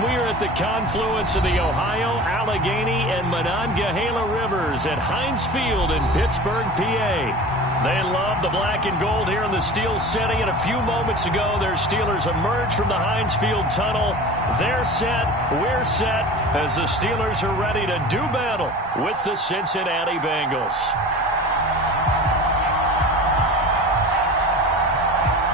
We are at the confluence of the Ohio, Allegheny, and Monongahela Rivers at Heinz Field in Pittsburgh, PA. They love the black and gold here in the Steel City, and a few moments ago, their Steelers emerged from the Heinz Field tunnel. They're set, we're set, as the Steelers are ready to do battle with the Cincinnati Bengals.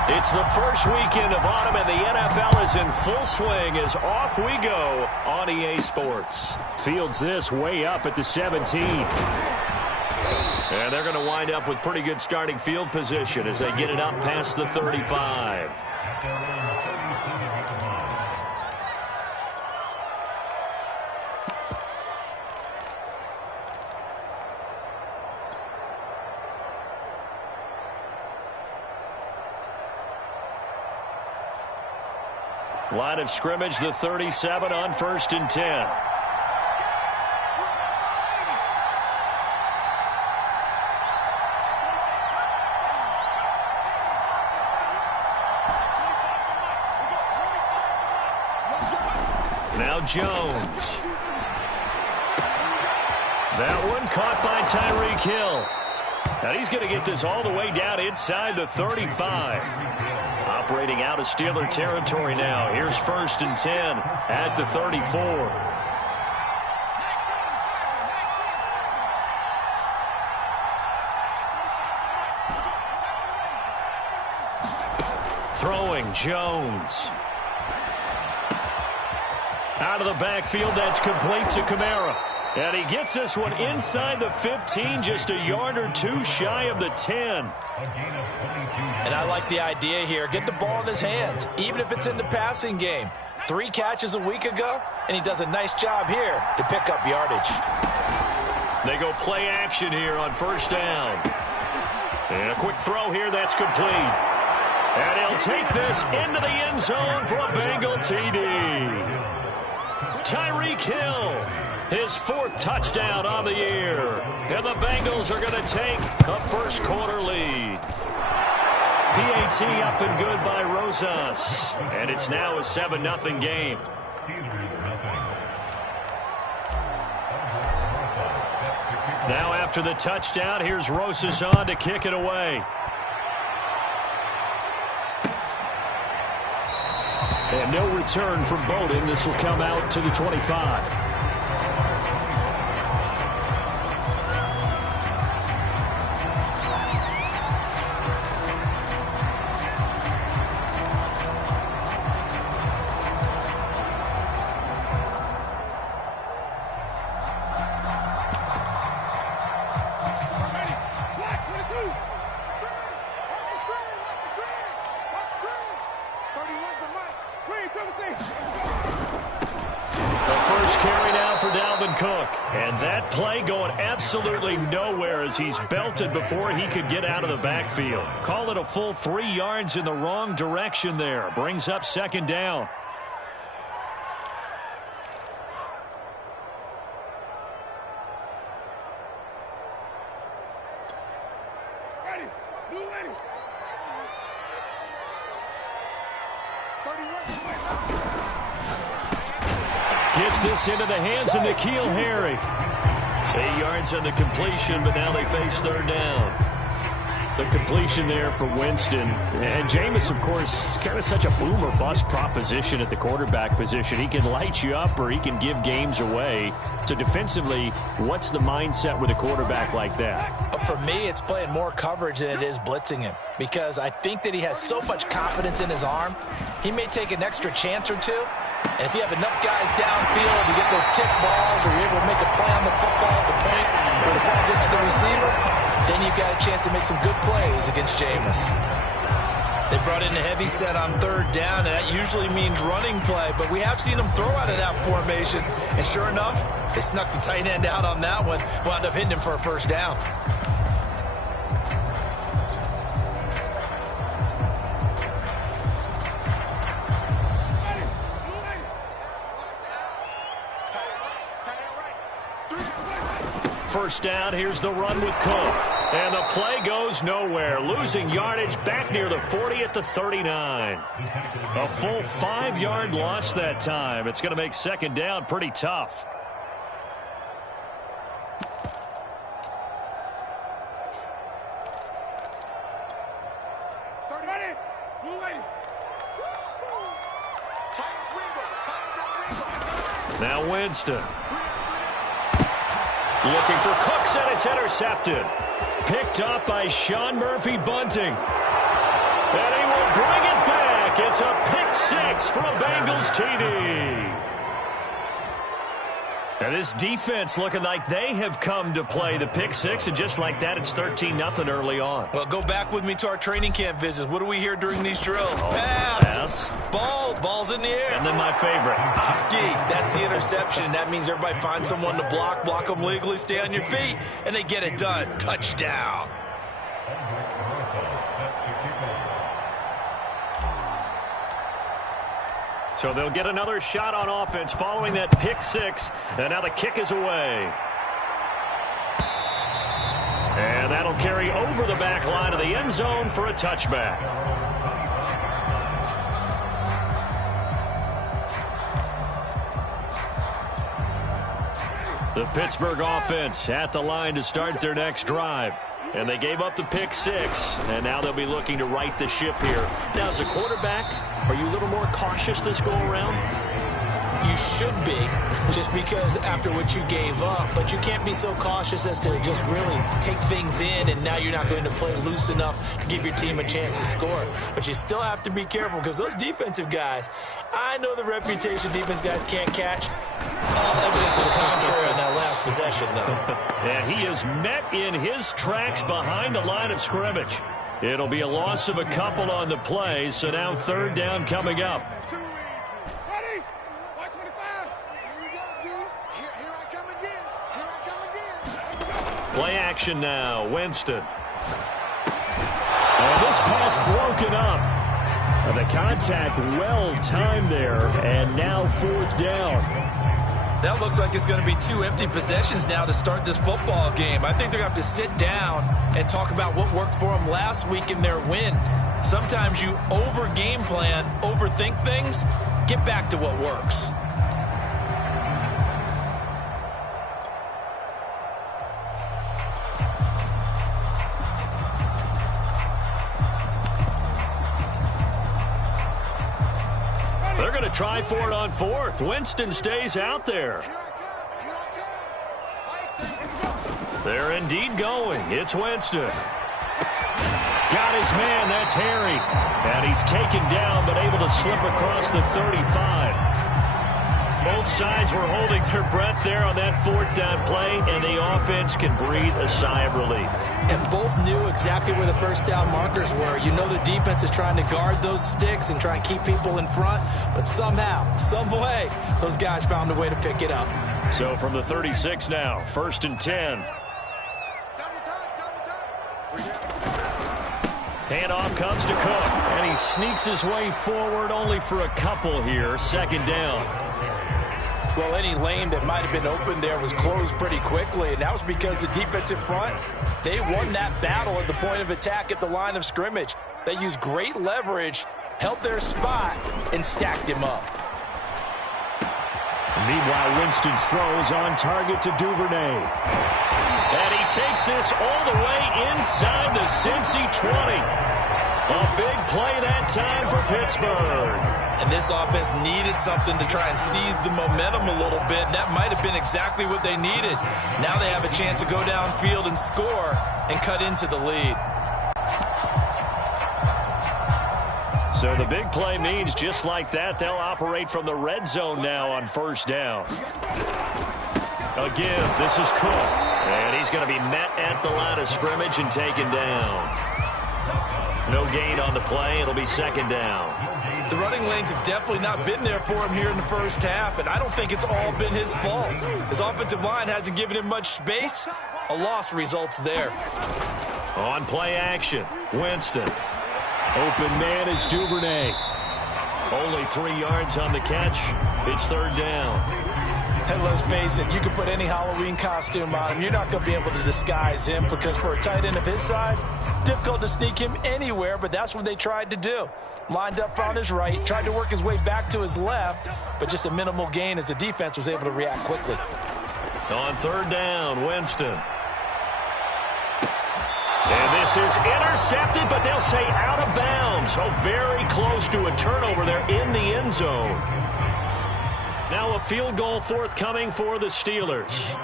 It's the first weekend of autumn, and the NFL is in full swing as off we go on EA Sports. Fields this way up at the 17. And they're going to wind up with pretty good starting field position as they get it up past the 35. Line of scrimmage, the 37 on 1st and 10. Now Jones. That one caught by Tyreek Hill. And he's going to get this all the way down inside the 35. Operating out of Steeler territory now. Here's 1st and 10 at the 34. Throwing Jones. Out of the backfield, that's complete to Kamara. And he gets this one inside the 15, just a yard or two shy of the 10. And I like the idea here. Get the ball in his hands, even if it's in the passing game. 3 catches a week ago, and he does a nice job here to pick up yardage. They go play action here on 1st down. And a quick throw here, that's complete. And he'll take this into the end zone for a Bengal TD. Tyreek Hill, his 4th touchdown on the year. And the Bengals are going to take a first quarter lead. PAT up and good by Rosas. And it's now a 7-0 game. Now after the touchdown, here's Rosas on to kick it away. And no return from Bowden. This will come out to the 25. Absolutely nowhere as he's belted before he could get out of the backfield. Call it a full 3 yards in the wrong direction there. Brings up 2nd down. Gets this into the hands of N'Keal Harry. 8 yards on the completion, but now they face 3rd down. The completion there for Winston. And Jameis, of course, kind of such a boom or bust proposition at the quarterback position. He can light you up or he can give games away. So defensively, what's the mindset with a quarterback like that? For me, it's playing more coverage than it is blitzing him, because I think that he has so much confidence in his arm. He may take an extra chance or two. And if you have enough guys downfield, you get those tip balls, or you're able to make a play on the football at the point where the ball gets to the receiver, then you've got a chance to make some good plays against Jameis. They brought in a heavy set on 3rd down, and that usually means running play, but we have seen them throw out of that formation. And sure enough, they snuck the tight end out on that one, wound up hitting him for a 1st down. First down, here's the run with Cook. And the play goes nowhere. Losing yardage back near the 40 at the 39. A full 5-yard loss that time. It's going to make second down pretty tough. Now Winston. Looking for Cooks, and it's intercepted. Picked up by Sean Murphy-Bunting. And he will bring it back. It's a pick six for a Bengals TD. And this defense looking like they have come to play the pick six, and just like that, it's 13-0 early on. Well, go back with me to our training camp visits. What do we hear during these drills? Oh, pass. Ball's in the air. And then my favorite. Oski, that's the interception. That means everybody finds someone to block them legally, stay on your feet, and they get it done. Touchdown. So they'll get another shot on offense following that pick six. And now the kick is away. And that'll carry over the back line of the end zone for a touchback. The Pittsburgh offense at the line to start their next drive. And they gave up the pick six, and now they'll be looking to right the ship here. Now, as a quarterback, are you a little more cautious this go-around? You should be, just because after what you gave up. But you can't be so cautious as to just really take things in, and now you're not going to play loose enough to give your team a chance to score. But you still have to be careful, because those defensive guys, I know the reputation defense guys can't catch. All evidence to the contrary on that last possession, though. And he is met in his tracks behind the line of scrimmage. It'll be a loss of a couple on the play, so now third down coming up. Play action now, Winston. And this pass broken up. The contact well timed there, and now fourth down. That looks like it's going to be 2 empty possessions now to start this football game. I think they're going to have to sit down and talk about what worked for them last week in their win. Sometimes you over-game plan, overthink things, get back to what works. They're going to try for it on fourth. Winston stays out there. They're indeed going. It's Winston. Got his man. That's Harry. And he's taken down, but able to slip across the 35. Both sides were holding their breath there on that fourth down play, and the offense can breathe a sigh of relief. And both knew exactly where the first down markers were. You know the defense is trying to guard those sticks and try and keep people in front, but somehow, some way, those guys found a way to pick it up. So from the 36 now, 1st and 10. Handoff comes to Cook, and he sneaks his way forward only for a couple here. 2nd down. Well, any lane that might have been open there was closed pretty quickly, and that was because the defensive front, they won that battle at the point of attack at the line of scrimmage. They used great leverage, held their spot, and stacked him up. Meanwhile, Winston's throws on target to Duvernay. And he takes this all the way inside the Cincy 20. A big play that time for Pittsburgh. And this offense needed something to try and seize the momentum a little bit. That might have been exactly what they needed. Now they have a chance to go downfield and score and cut into the lead. So the big play means just like that, they'll operate from the red zone now on 1st down. Again, this is Cook. And he's going to be met at the line of scrimmage and taken down. No gain on the play. It'll be 2nd down. The running lanes have definitely not been there for him here in the first half, and I don't think it's all been his fault. His offensive line hasn't given him much space. A loss results there. On play action, Winston. Open man is Duvernay. Only 3 yards on the catch. It's 3rd down. And let's face it, you can put any Halloween costume on him. You're not going to be able to disguise him because for a tight end of his size, difficult to sneak him anywhere, but that's what they tried to do. Lined up on his right, tried to work his way back to his left, but just a minimal gain as the defense was able to react quickly. On third down, Winston. And this is intercepted, but they'll say out of bounds. So very close to a turnover there in the end zone. Now a field goal forthcoming for the Steelers.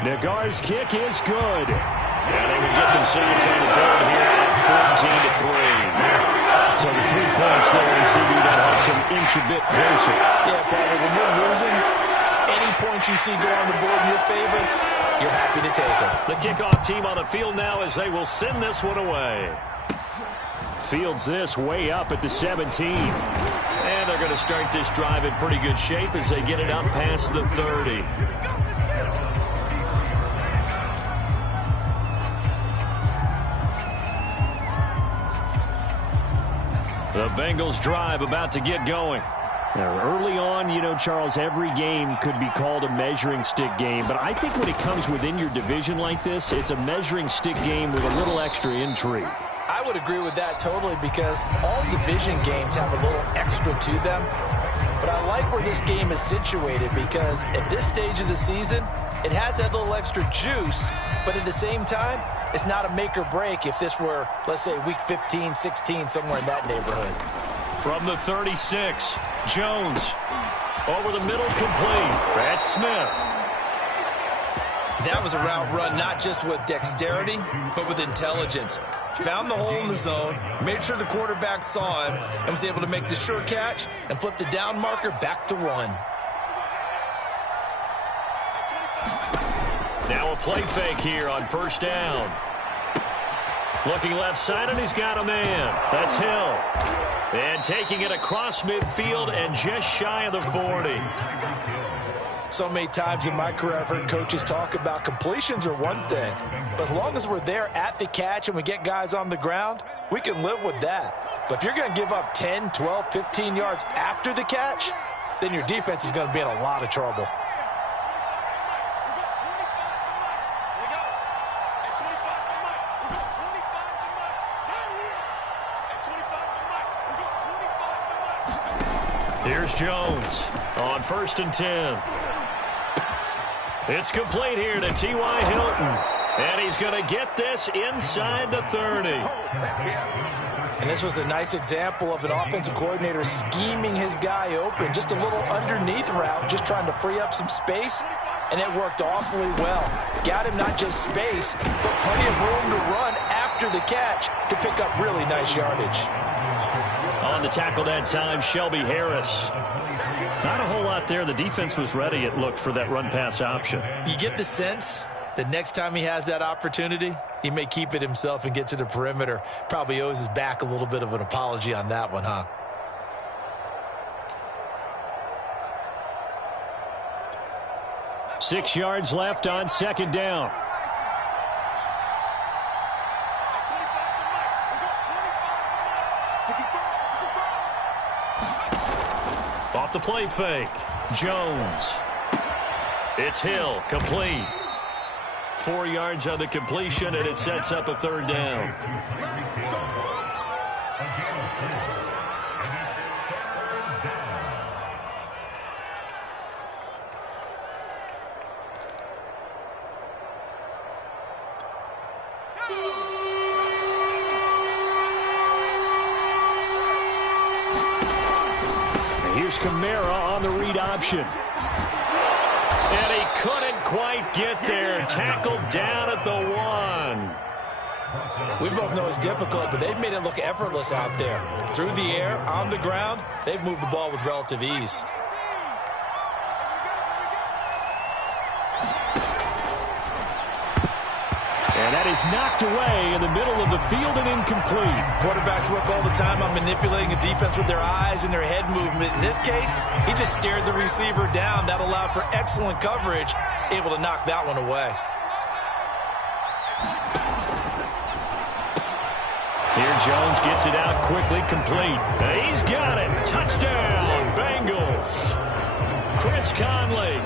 Nagar's kick is good. And they will get themselves on the board here at 14-3. So the 3 points there in CD that helps them inch a bit closer. Yeah, partner, when you're losing, any points you see go on the board in your favor, you're happy to take it. The kickoff team on the field now as they will send this one away. Fields this way up at the 17. And they're going to start this drive in pretty good shape as they get it up past the 30. The Bengals drive about to get going. Now, early on, you know, Charles, every game could be called a measuring stick game. But I think when it comes within your division like this, it's a measuring stick game with a little extra intrigue. I would agree with that totally because all division games have a little extra to them. But I like where this game is situated because at this stage of the season, it has that little extra juice. But at the same time, it's not a make or break if this were, let's say, week 15, 16, somewhere in that neighborhood. From the 36, Jones over the middle, complete. Brad Smith. That was a route run not just with dexterity, but with intelligence. Found the hole in the zone, made sure the quarterback saw him, and was able to make the sure catch and flip the down marker back to 1. Now a play fake here on first down. Looking left side, and he's got a man. That's Hill. And taking it across midfield and just shy of the 40. So many times in my career, I've heard coaches talk about completions are one thing. But as long as we're there at the catch and we get guys on the ground, we can live with that. But if you're going to give up 10, 12, 15 yards after the catch, then your defense is going to be in a lot of trouble. Here's Jones on 1st and 10. It's complete here to T.Y. Hilton. And he's going to get this inside the 30. And this was a nice example of an offensive coordinator scheming his guy open. Just a little underneath route, just trying to free up some space. And it worked awfully well. Got him not just space, but plenty of room to run after the catch to pick up really nice yardage. On the tackle that time, Shelby Harris. Not a whole lot there. The defense was ready, it looked, for that run-pass option. You get the sense that next time he has that opportunity, he may keep it himself and get to the perimeter. Probably owes his back a little bit of an apology on that one, huh? Six yards left on 2nd down. Off the play fake, Jones. It's Hill, complete. 4 yards on the completion, and it sets up a 3rd down. Here's Kamara on the read option. And he couldn't quite get there. Tackled down at the 1. We both know it's difficult, but they've made it look effortless out there. Through the air, on the ground, they've moved the ball with relative ease. And that is knocked away in the middle of the field and incomplete. Quarterbacks work all the time on manipulating a defense with their eyes and their head movement. In this case, he just stared the receiver down. That allowed for excellent coverage, able to knock that one away. Here Jones gets it out quickly, complete. He's got it. Touchdown, Bengals. Chris Conley,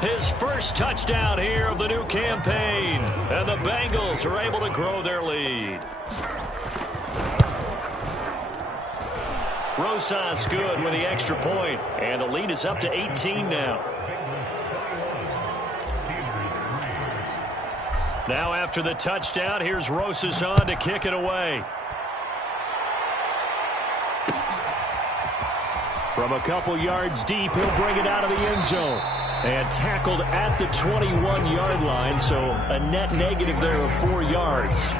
his first touchdown here of the new campaign. And the Bengals are able to grow their lead. Rosas good with the extra point. And the lead is up to 18 now. Now after the touchdown, here's Rosas on to kick it away. From a couple yards deep, he'll bring it out of the end zone. And tackled at the 21-yard line, so a net negative there of 4 yards.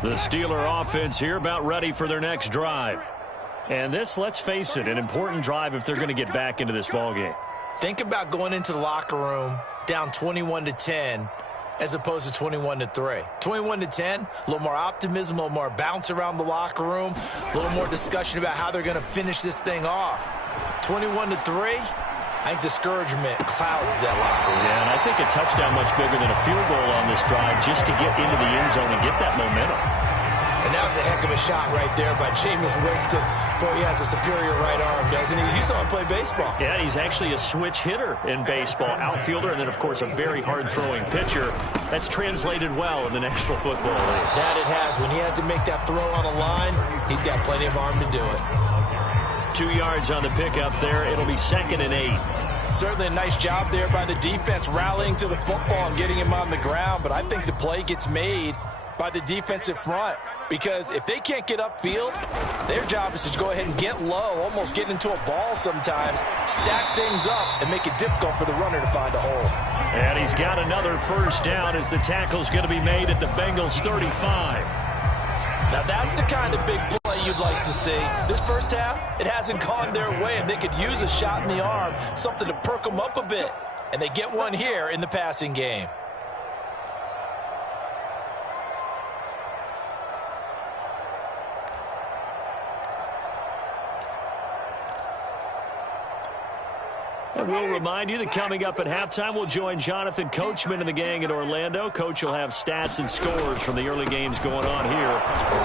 The Steeler offense here about ready for their next drive. And this, let's face it, an important drive if they're going to get back into this ballgame. Think about going into the locker room down 21-10 as opposed to 21-3. 21-10, a little more optimism, a little more bounce around the locker room, a little more discussion about how they're going to finish this thing off. 21-3, I think discouragement clouds that locker room. Yeah, and I think a touchdown much bigger than a field goal on this drive just to get into the end zone and get that momentum. And that was a heck of a shot right there by Jameis Winston. Boy, he has a superior right arm, doesn't he? You saw him play baseball. Yeah, he's actually a switch hitter in baseball. Outfielder, and then, of course, a very hard-throwing pitcher. That's translated well in the National Football League. That it has. When he has to make that throw on a line, he's got plenty of arm to do it. 2 yards on the pickup there. It'll be 2nd and 8. Certainly a nice job there by the defense rallying to the football and getting him on the ground, but I think the play gets made by the defensive front, because if they can't get upfield, their job is to go ahead and get low, almost get into a ball sometimes, stack things up, and make it difficult for the runner to find a hole. And he's got another first down as the tackle's going to be made at the Bengals 35. Now that's the kind of big play you'd like to see. This first half, it hasn't gone their way, and they could use a shot in the arm, something to perk them up a bit. And they get one here in the passing game. And we'll remind you that coming up at halftime, we'll join Jonathan Coachman and the gang in Orlando. Coach will have stats and scores from the early games going on here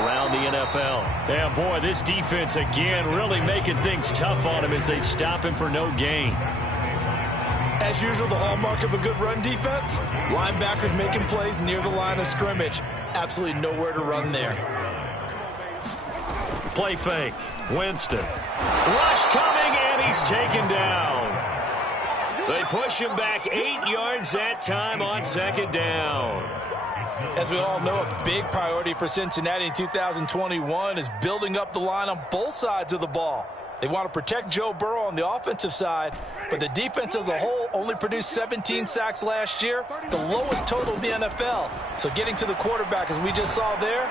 around the NFL. Yeah, boy, this defense again really making things tough on him as they stop him for no gain. As usual, the hallmark of a good run defense, linebackers making plays near the line of scrimmage. Absolutely nowhere to run there. Play fake. Winston. Rush coming, and he's taken down. They push him back 8 yards that time on 2nd down. As we all know, a big priority for Cincinnati in 2021 is building up the line on both sides of the ball. They want to protect Joe Burrow on the offensive side, but the defense as a whole only produced 17 sacks last year, the lowest total in the NFL. So getting to the quarterback, as we just saw there,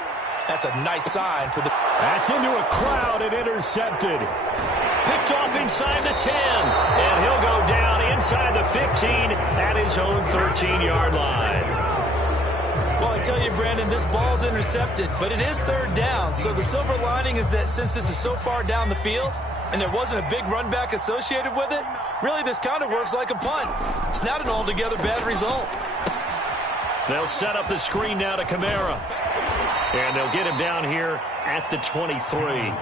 that's a nice sign for the... That's into a crowd and intercepted. Picked off inside the 10, and he'll go down inside the 15 at his own 13-yard line. Well, I tell you, Brandon, this ball's intercepted, but it is 3rd down. So the silver lining is that since this is so far down the field and there wasn't a big run back associated with it, really this kind of works like a punt. It's not an altogether bad result. They'll set up the screen now to Kamara. And they'll get him down here at the 23.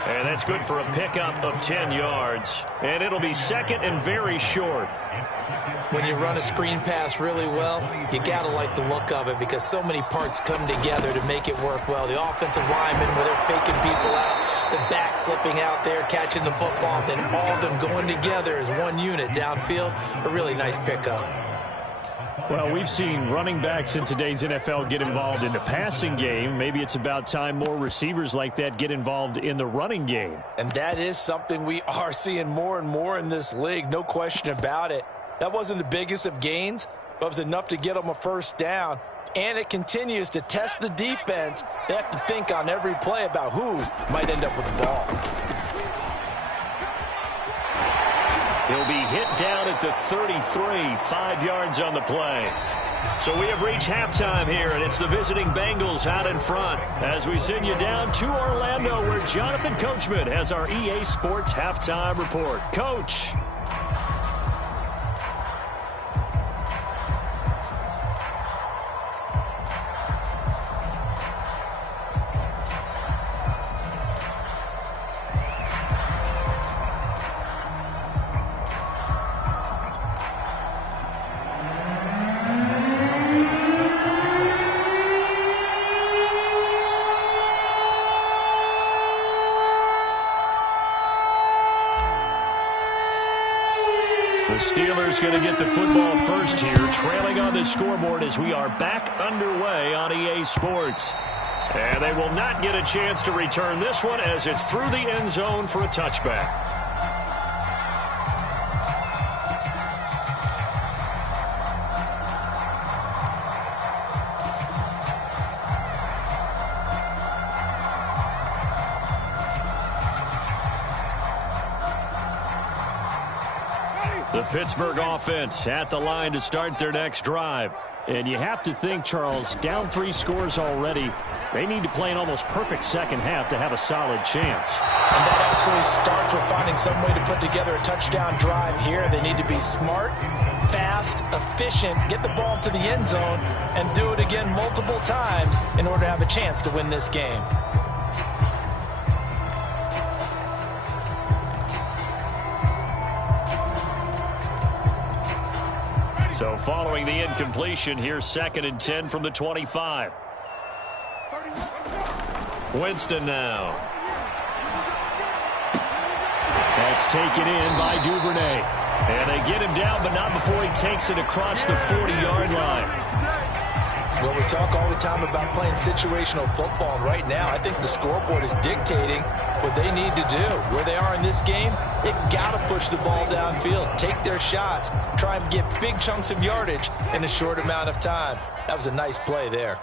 And that's good for a pickup of 10 yards. And it'll be 2nd and very short. When you run a screen pass really well, you got to like the look of it because so many parts come together to make it work well. The offensive linemen, where they're faking people out, the back slipping out there, catching the football, then all of them going together as one unit downfield. A really nice pickup. Well, we've seen running backs in today's NFL get involved in the passing game. Maybe it's about time more receivers like that get involved in the running game. And that is something we are seeing more and more in this league, no question about it. That wasn't the biggest of gains, but it was enough to get them a first down. And it continues to test the defense. They have to think on every play about who might end up with the ball. He'll be hit down at the 33, 5 yards on the play. So we have reached halftime here, and it's the visiting Bengals out in front as we send you down to Orlando, where Jonathan Coachman has our EA Sports Halftime Report. Coach. Steelers going to get the football first here, trailing on the scoreboard as we are back underway on EA Sports. And they will not get a chance to return this one as it's through the end zone for a touchback. The Pittsburgh offense at the line to start their next drive. And you have to think, Charles, down 3 scores already. They need to play an almost perfect second half to have a solid chance. And that absolutely starts with finding some way to put together a touchdown drive here. They need to be smart, fast, efficient, get the ball to the end zone, and do it again multiple times in order to have a chance to win this game. So following the incompletion, here's 2nd and 10 from the 25. Winston now. That's taken in by Duvernay. And they get him down, but not before he takes it across the 40-yard line. Well, we talk all the time about playing situational football. And right now, I think the scoreboard is dictating what they need to do. Where they are in this game, they've got to push the ball downfield, take their shots, try and get big chunks of yardage in a short amount of time. That was a nice play there.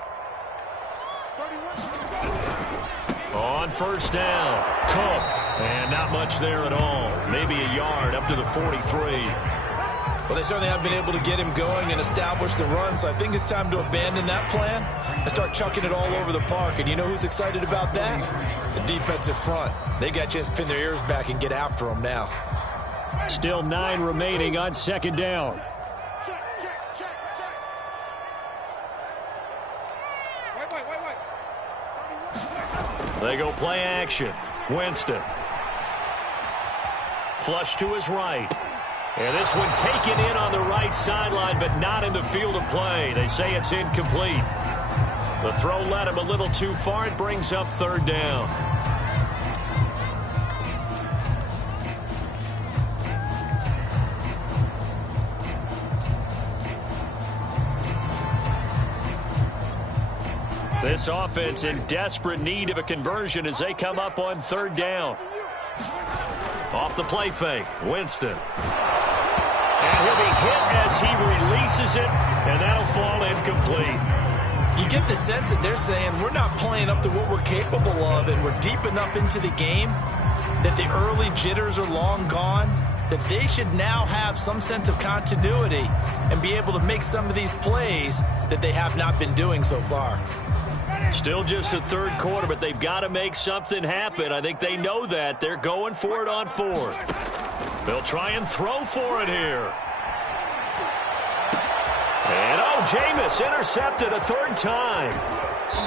On first down, Cook. And not much there at all. Maybe a yard up to the 43. Well, they certainly haven't been able to get him going and establish the run, so I think it's time to abandon that plan and start chucking it all over the park. And you know who's excited about that? The defensive front. They got a chance to pin their ears back and get after him now. Still 9 remaining on 2nd down. They go play action. Winston. Flush to his right. And this one taken in on the right sideline, but not in the field of play. They say it's incomplete. The throw led him a little too far. It brings up 3rd down. This offense in desperate need of a conversion as they come up on 3rd down. Off the play fake, Winston. And he'll be hit as he releases it, and that'll fall incomplete. You get the sense that they're saying we're not playing up to what we're capable of, and we're deep enough into the game that the early jitters are long gone, that they should now have some sense of continuity and be able to make some of these plays that they have not been doing so far. Still just the 3rd quarter, but they've got to make something happen. I think they know that. They're going for it on 4th. They'll try and throw for it here. And, Jameis intercepted a 3rd time.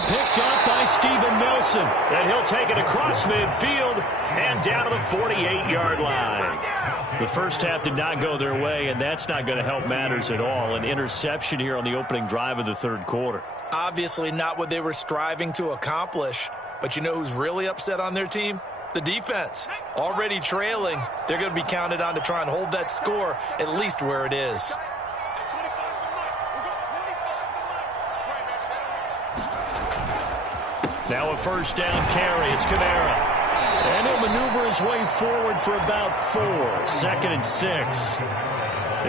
Picked up by Steven Nelson. And he'll take it across midfield and down to the 48-yard line. The first half did not go their way, and that's not going to help matters at all. An interception here on the opening drive of the 3rd quarter. Obviously not what they were striving to accomplish. But you know who's really upset on their team? The defense. Already trailing. They're going to be counted on to try and hold that score at least where it is. Now a 1st down carry. It's Kamara. And he'll maneuver his way forward for about 4. 2nd and 6.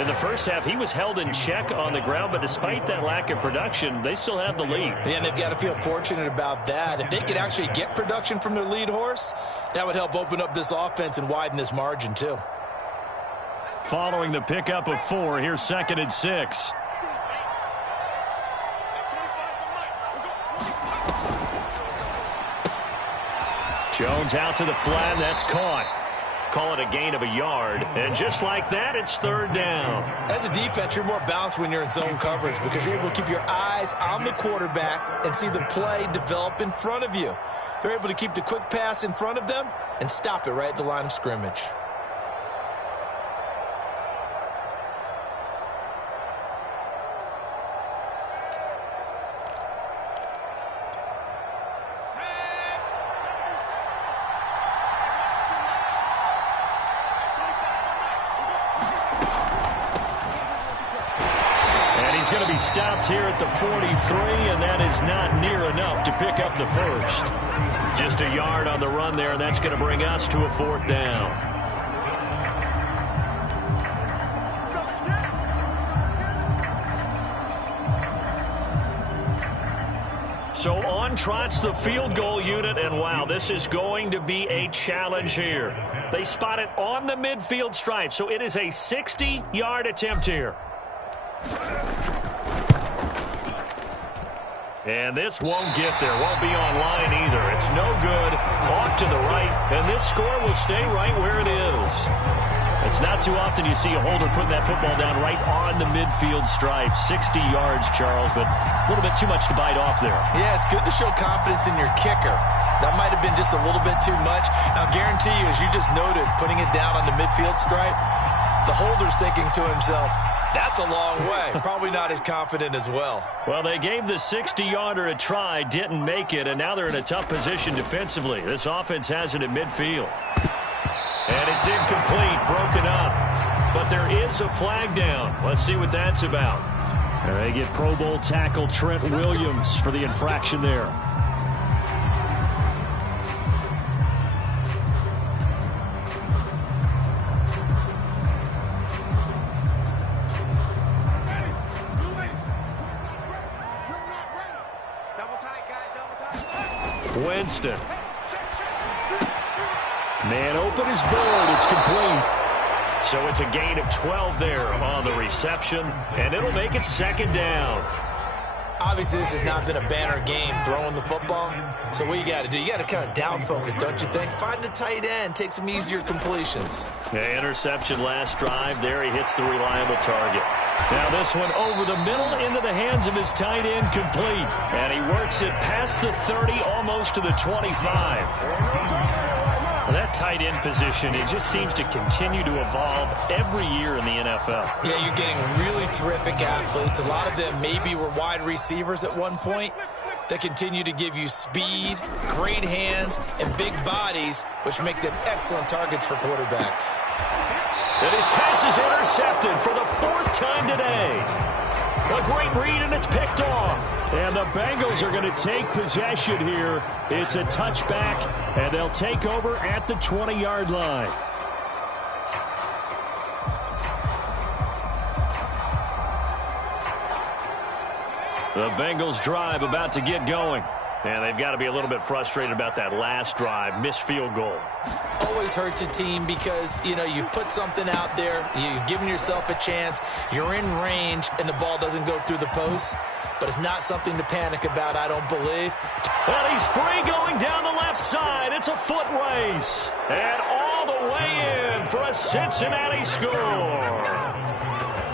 In the first half, he was held in check on the ground, but despite that lack of production, they still have the lead. Yeah, and they've got to feel fortunate about that. If they could actually get production from their lead horse, that would help open up this offense and widen this margin too. Following the pickup of 4, here's 2nd and 6. Jones out to the flat. That's caught. Call it a gain of a yard. And just like that, it's third down. As a defense, you're more balanced when you're in zone coverage because you're able to keep your eyes on the quarterback and see the play develop in front of you. They're able to keep the quick pass in front of them and stop it right at the line of scrimmage. Going to be stopped here at the 43, and that is not near enough to pick up the first. Just a yard on the run there, and that's going to bring us to a fourth down. So on trots the field goal unit, and wow, this is going to be a challenge here. They spot it on the midfield stripe, so it is a 60-yard attempt here. And this won't get there, won't be online either. It's no good, off to the right, and this score will stay right where it is. It's not too often you see a holder putting that football down right on the midfield stripe. 60 yards, Charles, but a little bit too much to bite off there. Yeah, it's good to show confidence in your kicker. That might have been just a little bit too much. Now, guarantee you, as you just noted, putting it down on the midfield stripe, the holder's thinking to himself, that's a long way. Probably not as confident as well. Well, they gave the 60-yarder a try, didn't make it, and now they're in a tough position defensively. This offense has it at midfield. And it's incomplete, broken up. But there is a flag down. Let's see what that's about. And they get Pro Bowl tackle Trent Williams for the infraction there. Winston. Man open is bold. It's complete. So it's a gain of 12 there on the reception, and it'll make it second down. Obviously, this has not been a banner game throwing the football. So what you got to do, you got to kind of down focus, don't you think? Find the tight end, take some easier completions. Yeah, interception last drive. There he hits the reliable target. Now this one over the middle into the hands of his tight end, complete. And he works it past the 30, almost to the 25. Well, that tight end position, it just seems to continue to evolve every year in the NFL. Yeah, you're getting really terrific athletes. A lot of them maybe were wide receivers at one point. They continue to give you speed, great hands, and big bodies, which make them excellent targets for quarterbacks. And his pass is intercepted for the fourth time today. A great read, and it's picked off. And the Bengals are going to take possession here. It's a touchback, and they'll take over at the 20-yard line. The Bengals drive about to get going. And they've got to be a little bit frustrated about that last drive, missed field goal. Always hurts a team because, you know, you've put something out there, you've given yourself a chance, you're in range, and the ball doesn't go through the post. But it's not something to panic about, I don't believe. Well, he's free going down the left side. It's a foot race. And all the way in for a Cincinnati score.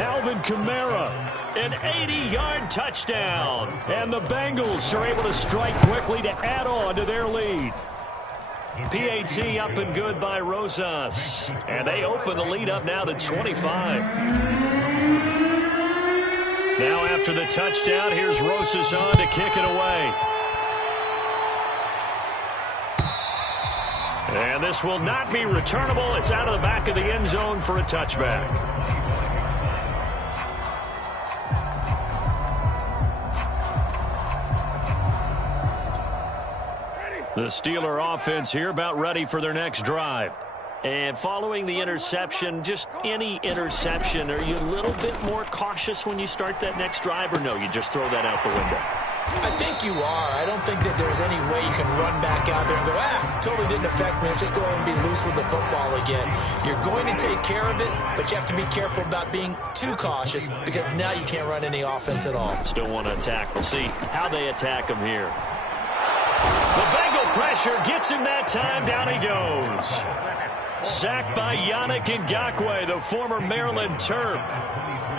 Alvin Kamara, an 80-yard touchdown. and the Bengals are able to strike quickly to add on to their lead. PAT up and good by Rosas. And they open the lead up now to 25. Now after the touchdown, here's Rosas on to kick it away. And this will not be returnable. It's out of the back of the end zone for a touchback. The Steeler offense here about ready for their next drive. And following the interception, just any interception, are you a little bit more cautious when you start that next drive, or no, you just throw that out the window? I think you are. I don't think that there's any way you can run back out there and go, totally didn't affect me. Let's just go ahead and be loose with the football again. You're going to take care of it, but you have to be careful about being too cautious because now you can't run any offense at all. Still want to attack. We'll see how they attack them here. The Bengal pressure gets him that time. Down he goes. Sacked by Yannick Ngakoue, the former Maryland Terp.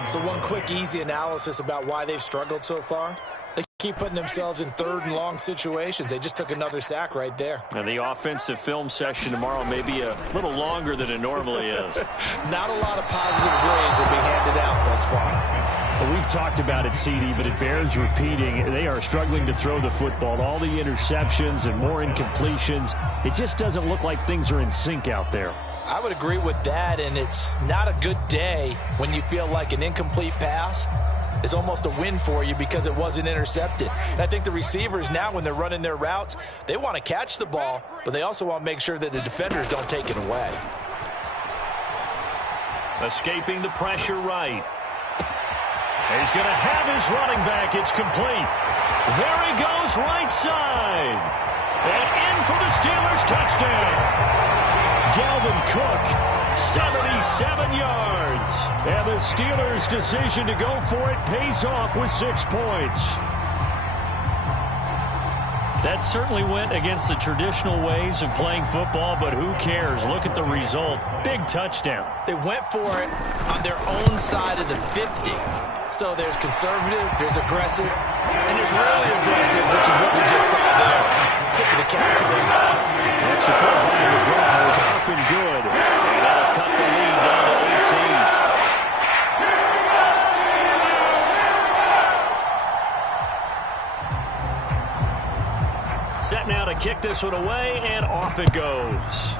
So one quick, easy analysis about why they've struggled so far. They keep putting themselves in third and long situations. They just took another sack right there. And the offensive film session tomorrow may be a little longer than it normally is. Not a lot of positive grades will be handed out thus far. Well, we've talked about it, CD, but it bears repeating. They are struggling to throw the football. All the interceptions and more incompletions. It just doesn't look like things are in sync out there. I would agree with that, and it's not a good day when you feel like an incomplete pass is almost a win for you because it wasn't intercepted. And I think the receivers now, when they're running their routes, they want to catch the ball, but they also want to make sure that the defenders don't take it away. Escaping the pressure right. He's going to have his running back. It's complete. There he goes, right side. And in for the Steelers touchdown. Dalvin Cook, 77 yards. And the Steelers' decision to go for it pays off with 6 points. That certainly went against the traditional ways of playing football, but who cares? Look at the result. Big touchdown. They went for it on their own side of the 50. So there's conservative, there's aggressive, and there's really aggressive, which is what we just saw there. Tip of the cap to them. Extra point by the Broncos, up and good. And that'll cut the lead down to 18. Set now to kick this one away, and off it goes.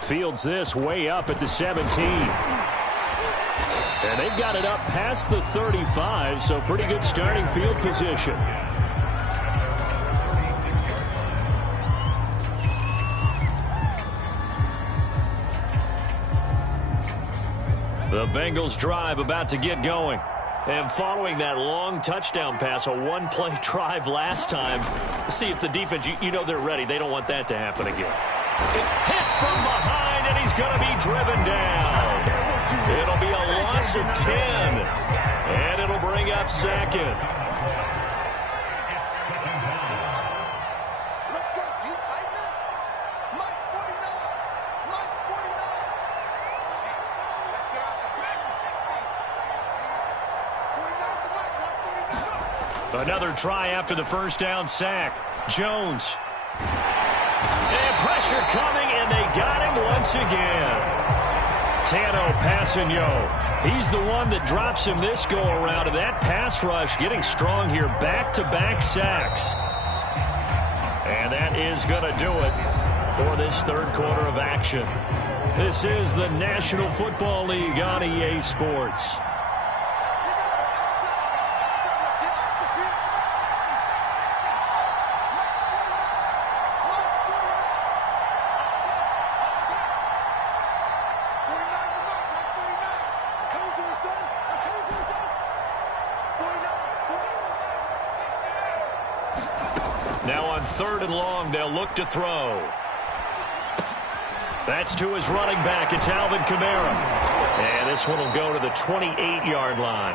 Fields this way up at the 17. And they've got it up past the 35, so pretty good starting field position. The Bengals drive about to get going. And following that long touchdown pass, a one-play drive last time, see if the defense, you know they're ready. They don't want that to happen again. Hit from behind, and he's going to be driven down. It'll be a loss of 10, and it'll bring up second. Let's go. You tighten up. Mike's 49. Mike's 49. Let's get out the back. 49 the Mike. 49. Another try after the first down sack. Jones. And pressure coming, and they got him once again. Tano Passanio. He's the one that drops him this go-around, and that pass rush getting strong here. Back-to-back sacks. And that is going to do it for this third quarter of action. This is the National Football League on EA Sports. Now on 3rd and long, they'll look to throw. That's to his running back. It's Alvin Kamara. And this one will go to the 28-yard line.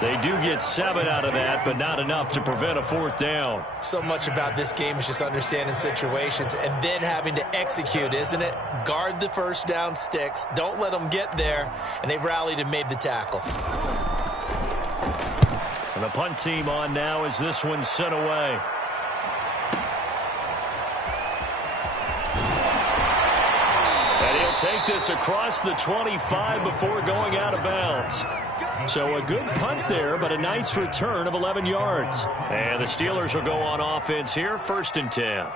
They do get 7 out of that, but not enough to prevent a 4th down. So much about this game is just understanding situations and then having to execute, isn't it? Guard the first down sticks. Don't let them get there. And they rallied and made the tackle. And the punt team on now as this one's sent away. And he'll take this across the 25 before going out of bounds. So a good punt there, but a nice return of 11 yards. And the Steelers will go on offense here, 1st and 10.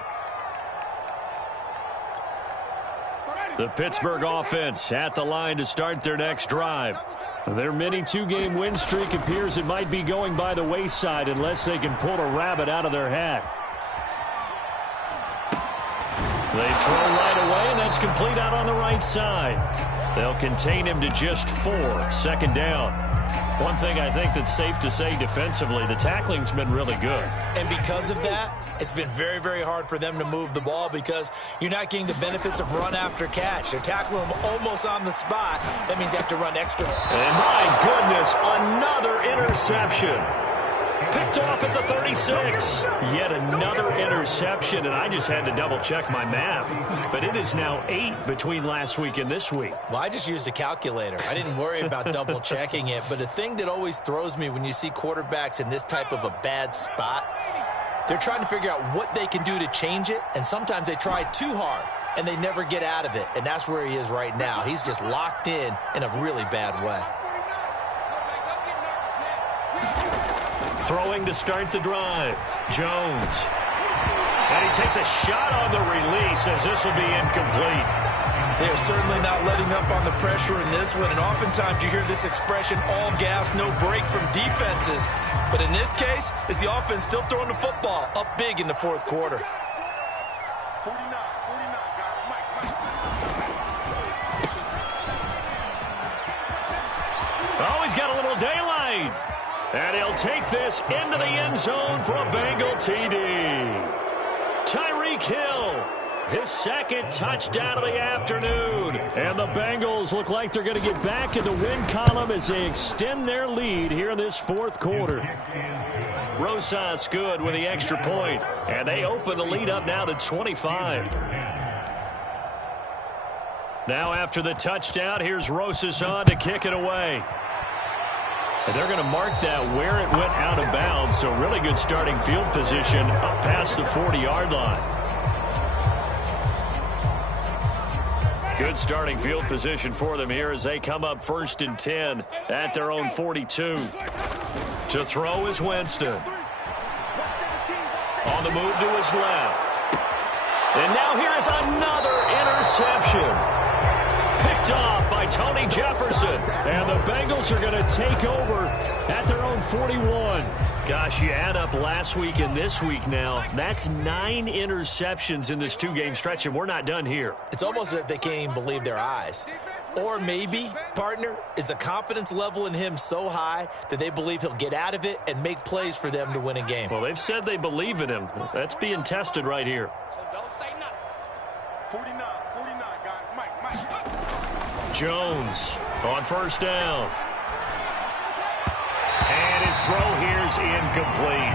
The Pittsburgh offense at the line to start their next drive. Their mini 2-game win streak appears it might be going by the wayside unless they can pull a rabbit out of their hat. They throw right away, and that's complete out on the right side. They'll contain him to just 4, 2nd down. One thing I think that's safe to say defensively, the tackling's been really good. And because of that, it's been very, very hard for them to move the ball because you're not getting the benefits of run after catch. They're tackling them almost on the spot. That means you have to run extra. And my goodness, another interception. Picked off at the 36. Yet another interception, and I just had to double-check my math. But it is now 8 between last week and this week. Well, I just used a calculator. I didn't worry about double-checking it. But the thing that always throws me when you see quarterbacks in this type of a bad spot, they're trying to figure out what they can do to change it, and sometimes they try too hard, and they never get out of it. And that's where he is right now. He's just locked in a really bad way. Throwing to start the drive. Jones. And he takes a shot on the release as this will be incomplete. They're certainly not letting up on the pressure in this one. And oftentimes you hear this expression, all gas, no break from defenses. But in this case, it's the offense still throwing the football up big in the fourth quarter. 49, guys. Mike. Oh, he's got a little daylight. And he'll take this into the end zone for a Bengal TD. Tyreek Hill, his second touchdown of the afternoon. And the Bengals look like they're going to get back in the win column as they extend their lead here in this fourth quarter. Rosas good with the extra point. And they open the lead up now to 25. Now after the touchdown, here's Rosas on to kick it away. And they're going to mark that where it went out of bounds. So really good starting field position up past the 40-yard line. Good starting field position for them here as they come up 1st and 10 at their own 42. To throw is Winston. On the move to his left. And now here is another interception. Picked off by Tony Jefferson. And the Bengals are going to take over at their own 41. Gosh, you add up last week and this week now. That's 9 interceptions in this 2-game stretch, and we're not done here. It's almost as if they can't even believe their eyes. Or maybe, partner, is the confidence level in him so high that they believe he'll get out of it and make plays for them to win a game. Well, they've said they believe in him. That's being tested right here. So don't say nothing. 49, guys. Mike. Jones on 1st down. And his throw here's incomplete.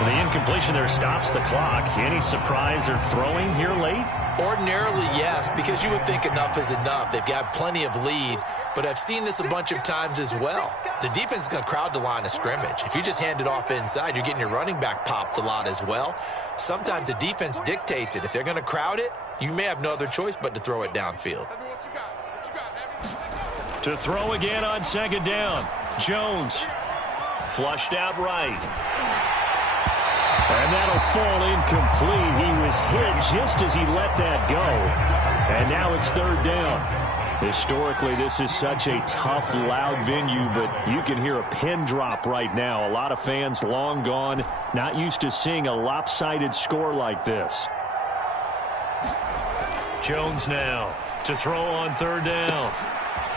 Well, the incompletion there stops the clock. Any surprise they're throwing here late? Ordinarily, yes, because you would think enough is enough. They've got plenty of lead, but I've seen this a bunch of times as well. The defense is going to crowd the line of scrimmage. If you just hand it off inside, you're getting your running back popped a lot as well. Sometimes the defense dictates it. If they're going to crowd it, you may have no other choice but to throw it downfield. To throw again on 2nd down. Jones flushed out right. And that'll fall incomplete. He was hit just as he let that go. And now it's 3rd down. Historically, this is such a tough, loud venue, but you can hear a pin drop right now. A lot of fans long gone, not used to seeing a lopsided score like this. Jones now to throw on 3rd down.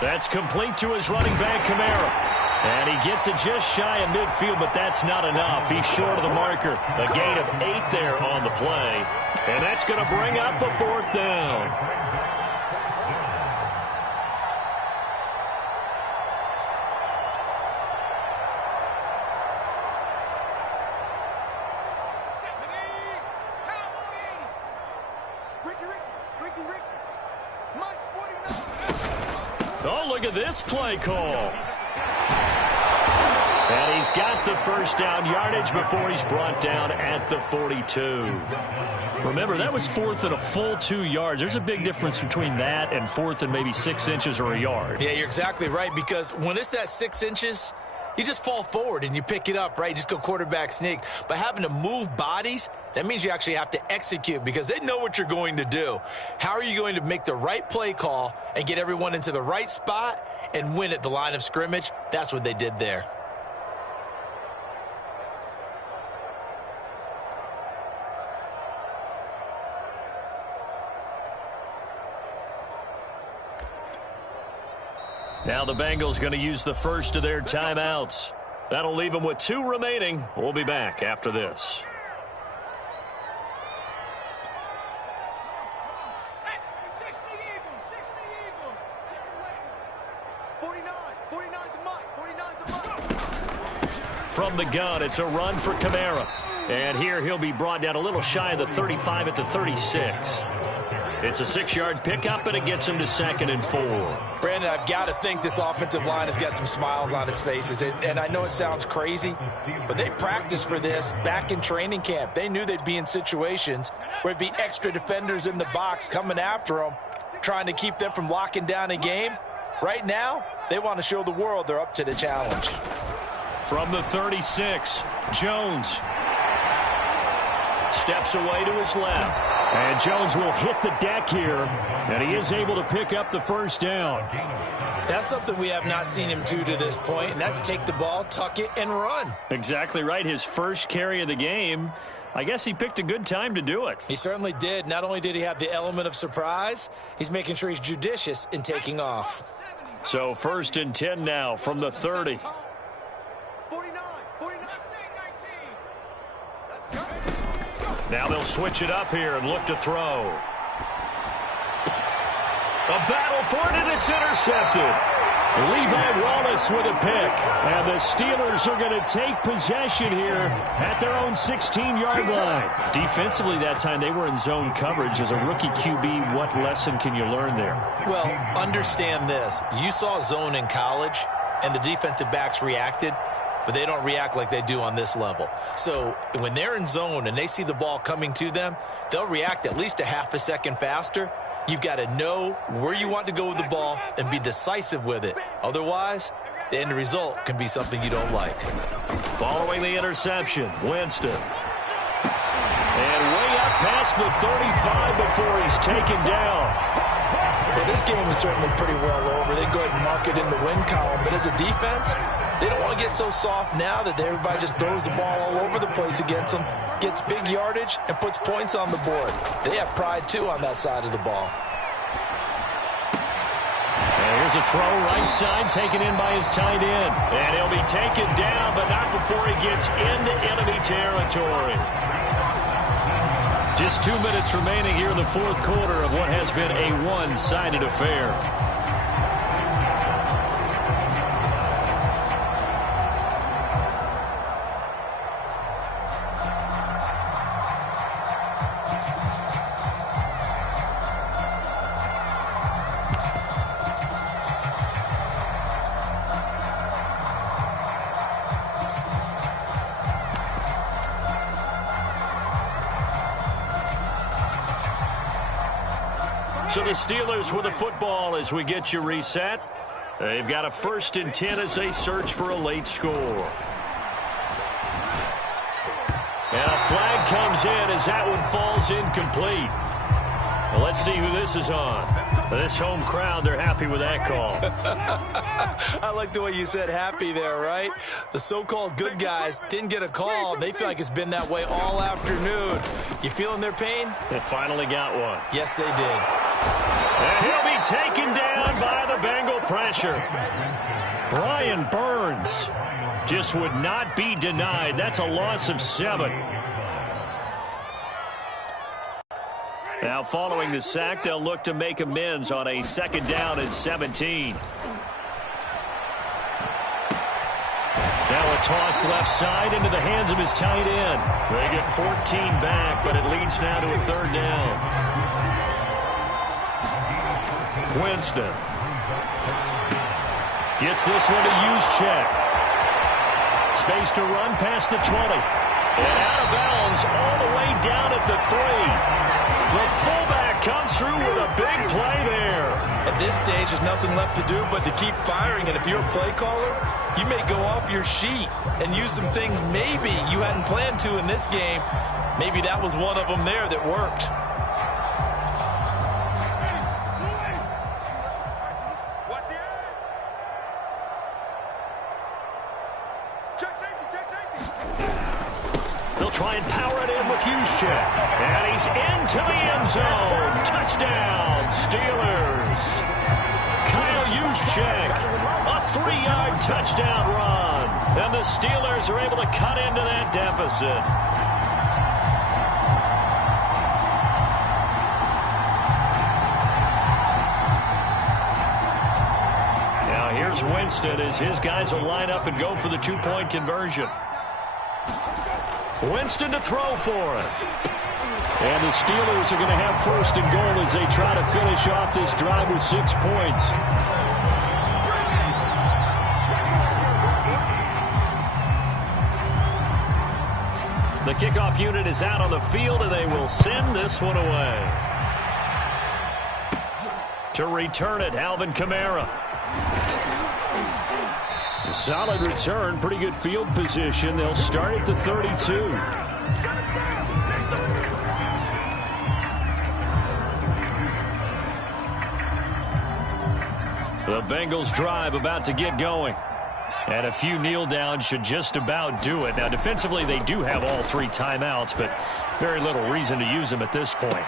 That's complete to his running back, Kamara. And he gets it just shy of midfield, but that's not enough. He's short of the marker. A gain of 8 there on the play. And that's going to bring up a 4th down. Ricky. Mike's 49. Oh, look at this play call. And he's got the 1st down yardage before he's brought down at the 42. Remember, that was 4th and a full 2 yards. There's a big difference between that and 4th and maybe 6 inches or a yard. Yeah, you're exactly right, because when it's that 6 inches, you just fall forward and you pick it up, right? You just go quarterback sneak. But having to move bodies, that means you actually have to execute because they know what you're going to do. How are you going to make the right play call and get everyone into the right spot and win at the line of scrimmage? That's what they did there. Now the Bengals going to use the first of their timeouts. That'll leave them with 2 remaining. We'll be back after this. 49's the Mike. from the gun. It's a run for Kamara. And here he'll be brought down a little shy of the 35 at the 36. It's a 6-yard pickup, and it gets him to 2nd and 4. Brandon, I've got to think this offensive line has got some smiles on its faces. And I know it sounds crazy, but they practiced for this back in training camp. They knew they'd be in situations where it'd be extra defenders in the box coming after them, trying to keep them from locking down a game. Right now, they want to show the world they're up to the challenge. From the 36, Jones steps away to his left. And Jones will hit the deck here, and he is able to pick up the first down. That's something we have not seen him do to this point, and that's take the ball, tuck it, and run. Exactly right. His first carry of the game. I guess he picked a good time to do it. He certainly did. Not only did he have the element of surprise, he's making sure he's judicious in taking off. So 1st and 10 now from the 30. 49. Let's go. Now they'll switch it up here and look to throw. A battle for it, and it's intercepted. Levi Wallace with a pick. And the Steelers are going to take possession here at their own 16-yard line. Defensively that time, they were in zone coverage. As a rookie QB, what lesson can you learn there? Well, understand this. You saw zone in college, and the defensive backs reacted, but they don't react like they do on this level. So when they're in zone and they see the ball coming to them, they'll react at least a half a second faster. You've got to know where you want to go with the ball and be decisive with it. Otherwise, the end result can be something you don't like. Following the interception, Winston. And way up past the 35 before he's taken down. Well, this game is certainly pretty well over. They go ahead and mark it in the win column. But as a defense, they don't want to get so soft now that everybody just throws the ball all over the place against them, gets big yardage, and puts points on the board. They have pride, too, on that side of the ball. And here's a throw right side taken in by his tight end. And he'll be taken down, but not before he gets into enemy territory. Just 2 minutes remaining here in the 4th quarter of what has been a one-sided affair. So the Steelers with the football as we get you reset. They've got a 1st and 10 as they search for a late score. And a flag comes in as that one falls incomplete. Well, let's see who this is on. This home crowd, they're happy with that call. I like the way you said happy there, right? The so-called good guys didn't get a call. They feel like it's been that way all afternoon. You feeling their pain? They finally got one. Yes, they did. And he'll be taken down by the Bengal pressure. Brian Burns just would not be denied. That's a loss of 7. Now following the sack, they'll look to make amends on a 2nd down and 17. Now a toss left side into the hands of his tight end. They get 14 back, but it leads now to a 3rd down. Winston gets this one to Juszczyk. Space to run past the 20. And out of bounds all the way down at the 3. The fullback comes through with a big play there. At this stage, there's nothing left to do but to keep firing. And if you're a play caller, you may go off your sheet and use some things maybe you hadn't planned to in this game. Maybe that was one of them there that worked. They'll try and power it in with Juszczyk. And he's into the end zone. Touchdown, Steelers. Kyle Juszczyk, a 3-yard touchdown run. And the Steelers are able to cut into that deficit. Now here's Winston as his guys will line up and go for the 2-point conversion. Winston to throw for it. And the Steelers are going to have first and goal as they try to finish off this drive with 6 points. The kickoff unit is out on the field, and they will send this one away. To return it, Alvin Kamara. A solid return, pretty good field position. They'll start at the 32. The Bengals drive about to get going. And a few kneel downs should just about do it. Now, defensively, they do have all 3 timeouts, but very little reason to use them at this point.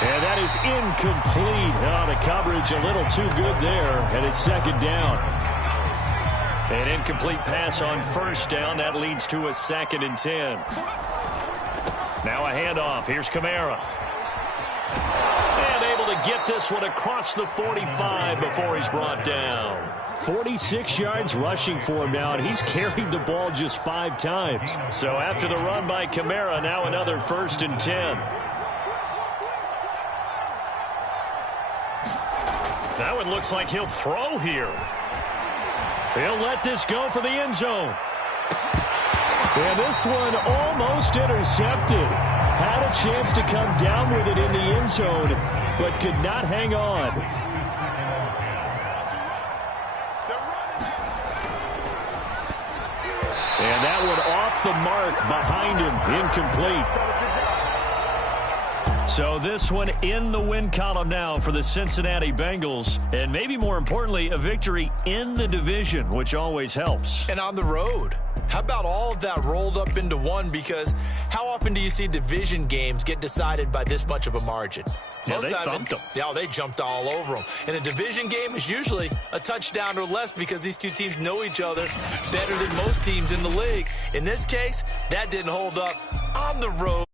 And that is incomplete. Oh, the coverage a little too good there, and it's second down. An incomplete pass on first down. That leads to a 2nd and 10. Now a handoff. Here's Kamara. And able to get this one across the 45 before he's brought down. 46 yards rushing for him now, and he's carried the ball just 5 times. So after the run by Kamara, now another 1st and 10. That one looks like he'll throw here. He'll let this go for the end zone. And this one almost intercepted. Had a chance to come down with it in the end zone, but could not hang on. And that one off the mark behind him, incomplete. So this one in the win column now for the Cincinnati Bengals. And maybe more importantly, a victory in the division, which always helps. And on the road. How about all of that rolled up into one? Because how often do you see division games get decided by this much of a margin? Yeah, they thumped them. Yeah, they jumped all over them. And a division game is usually a touchdown or less because these two teams know each other better than most teams in the league. In this case, that didn't hold up on the road.